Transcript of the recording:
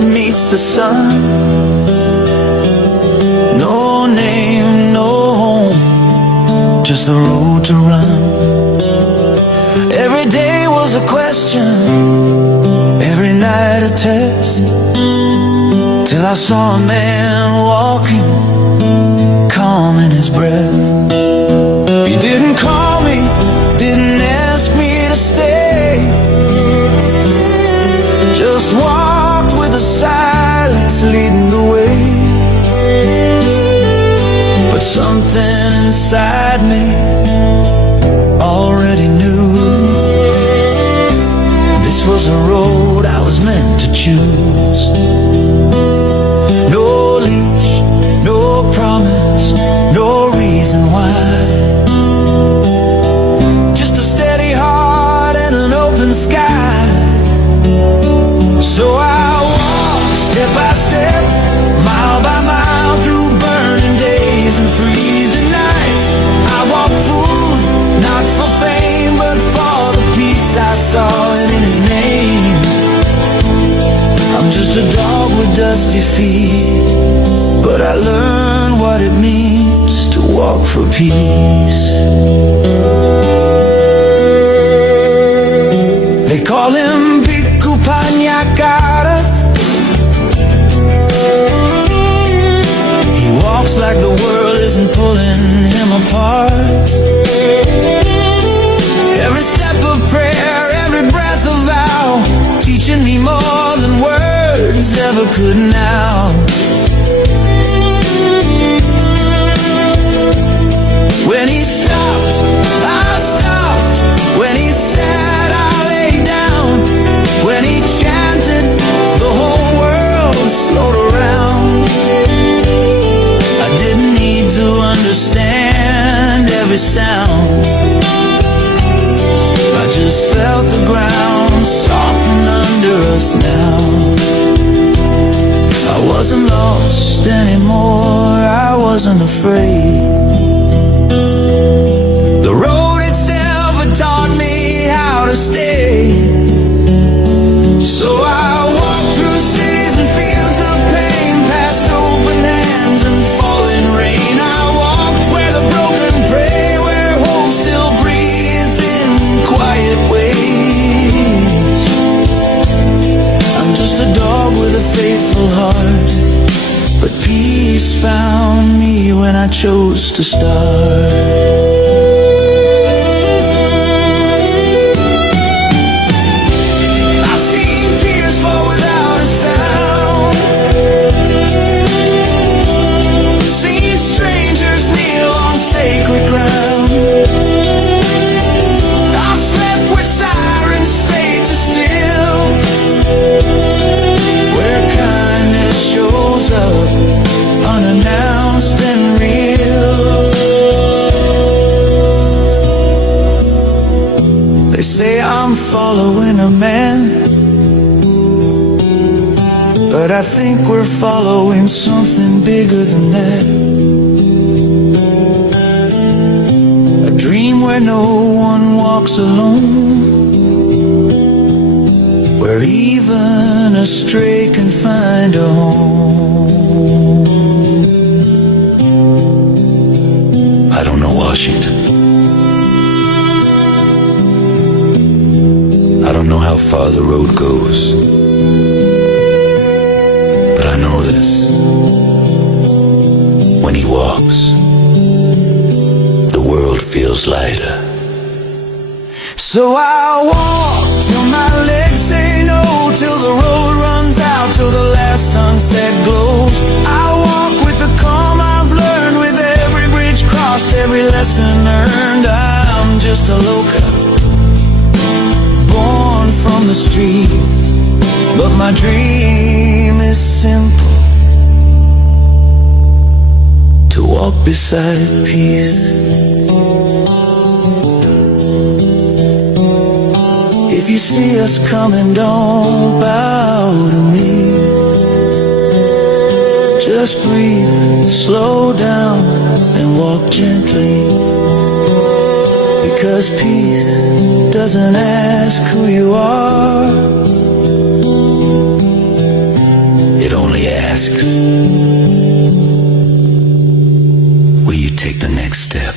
meets the sun. No name, no home, just the road to run. Every day was a question, every night a test, till I saw a man walking, calm in his breath. He didn't call me, didn't ask me to stay, just walked with a silence leading the way. But something inside me already knew this was a road I was meant to choose. No leash, no promise, no reason why, just a steady heart and an open sky. So I walk step by step, mile by mile, through burning days and freezing nights. I want food, not for fame, but for the peace I saw it in his name. I'm just a dog with dusty feet, but I learned what it means to walk for peace. They call him Bhikkhu Paññākāra. He walks like the world isn't pulling him apart. Every step of prayer, every breath of vow, teaching me more than words ever could now. When he stopped, I stopped. When he said, I lay down. When he chanted, the whole world slowed around. I didn't need to understand every sound. I just felt the ground soften under us now. I wasn't lost anymore, I wasn't afraid. The road itself had taught me how to stay. So I walked through cities and fields of pain, past open hands and falling rain. I walked where the broken pray, where hope still breathes in quiet ways. I'm just a dog with a faithful heart, but peace found me when I chose to start. Unannounced and real. They say I'm following a man, but I think we're following something bigger than that. A dream where no one walks alone, where even a stray can find a home. I don't know Washington. I don't know how far the road goes, but I know this: when he walks, the world feels lighter. So I walk till my legs say no, till the road runs out, till the last sunset glows. I walk with the calm I've learned, with every bridge crossed, every lesson earned. I'm just a Aloka, born from the street, but my dream is simple: to walk beside peace. If you see us coming, don't bow to me. Just breathe, slow down, and walk gently. Because peace doesn't ask who you are, simply asks, will you take the next step?